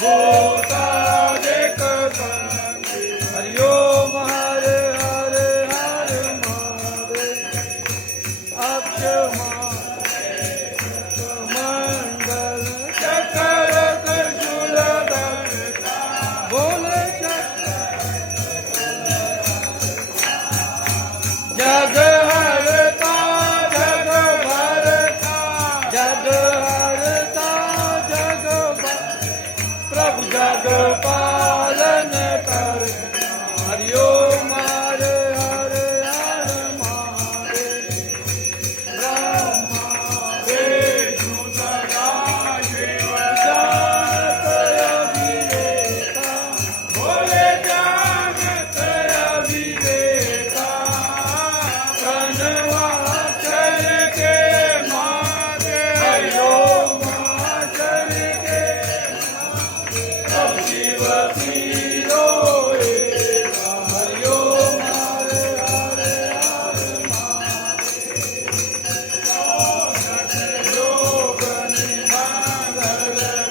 भूता देख संगी हरि ओम हरे हरे हरे महादेव अक्षमा मंगल चक्र त्रिशूलधर बोले जग हरता जग भरता जग हरता जग प्रभु जग पालन कर हरि ओम हरे हरे हरे महादेव ब्रह्मा विष्णु सदा शिव जानत अविवेका बोले जानत अविवेका प्रणवाचर के मागे हरि ओम आचर के सब शिव रोए हरि ओम हरे हरे हरे योग निधान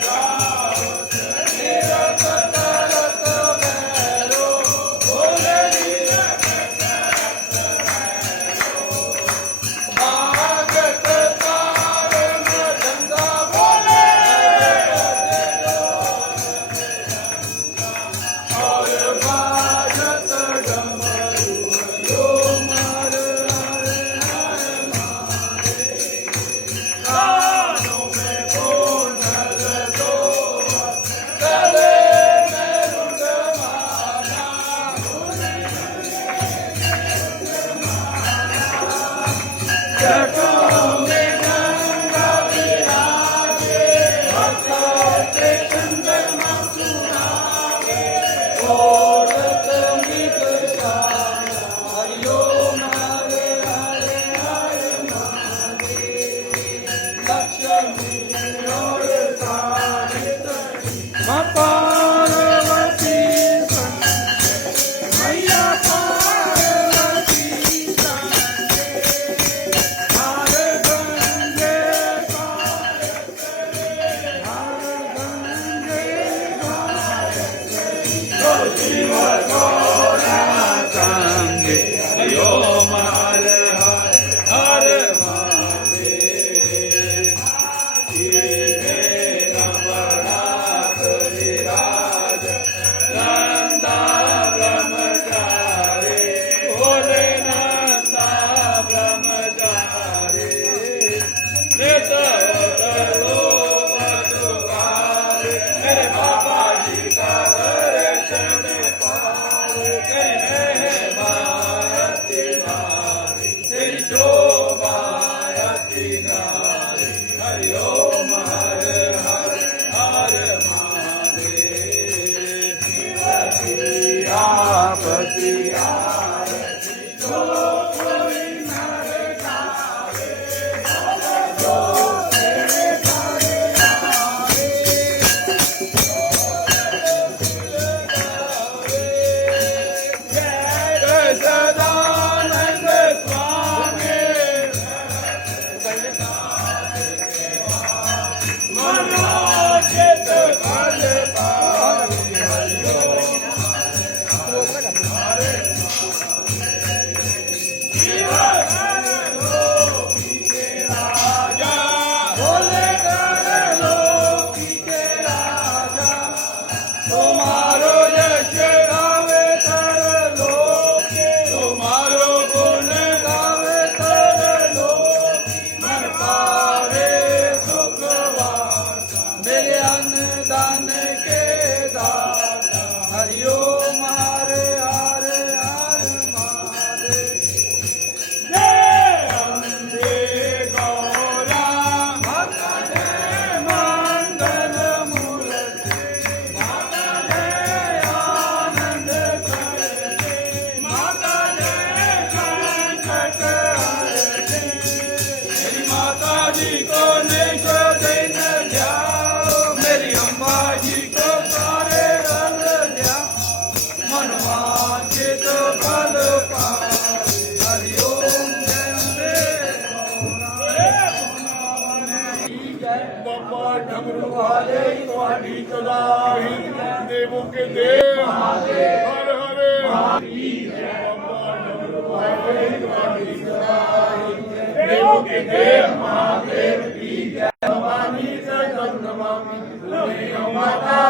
गावत निरत तरत भैरो बोले भागत तार मृदंगा बोले और बाजत डमरू हरि ओम हरे हरे हरे महादेव कानों में कोनल दोहा गले में रुंडमाला जटों में गंगा विराजे हथौड़े चंद्रमा सुनागे ओढ़त मृग छाया हरि ओम हरे हरे हरे महादेव लक्ष्मी और सावित्री माँ पार्वती मैया पार्वती हर गंगे शिव गौरा संगे हरि ओम हरे हरे हरे महादेव मेरा बड़ा कविराज नंदा ब्रह्मचारी भोलेनाथा ब्रह्मचारी नित करो पटुकारे मेरे बाबा जी का दर्शन ਬਾਬਾ ਡਮਰੂ ਵਾਲੇ ਤੁਹਾਡੀ ਚਲਾਹੀ ਦੇਵੋ ਕੇ ਦੇਵ ਹਰ ਹਰੇ ਬਾਬਾ ਡਮਰੂ ਵਾਲੇ ਤੁਹਾਡੀ ਚਲਾਹੀ ਦੇਵੋ ਕੇ ਦੇਵ ਮਹਾਦੇਵ ਕੀ ਜੈ ਭਵਾਨੀ ਜੈ ਜਗਦਮਾਮੀ ਮਾਤਾ